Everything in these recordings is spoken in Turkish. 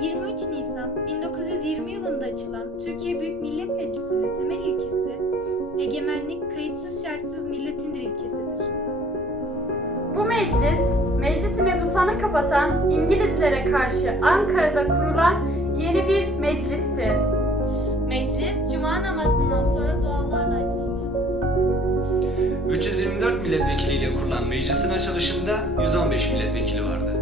...23 Nisan 1920 yılında açılan Türkiye Büyük Millet Meclisi'nin temel ilkesi... ...egemenlik kayıtsız şartsız milletindir ilkesidir. Bu meclis, meclisi mebusanı kapatan İngilizlere karşı Ankara'da kurulan yeni bir meclisti. Meclis cuma namazından sonra dualarla açıldı. 324 milletvekiliyle kurulan meclisin açılışında 115 milletvekili vardı.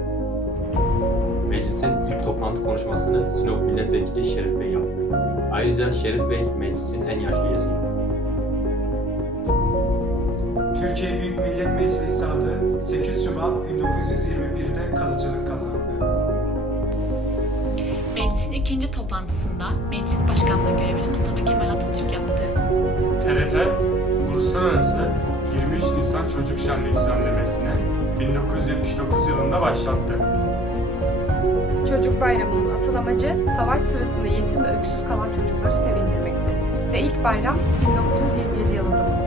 Meclisin ilk toplantı konuşmasını Sinop Milletvekili Şerif Bey yaptı. Ayrıca Şerif Bey meclisin en yaşlı üyesiydi. Türkiye Büyük Millet Meclisi adı 8 Şubat 1921'de kalıcılık kazandı. Meclisin ikinci toplantısında meclis başkanlığı görevini Mustafa Kemal Atatürk yaptı. TRT, uluslararası 23 Nisan Çocuk Şenliği düzenlemesini 1979 yılında başlattı. Çocuk Bayramı'nın asıl amacı savaş sırasında yetim ve öksüz kalan çocukları sevindirmekti. Ve ilk bayram 1920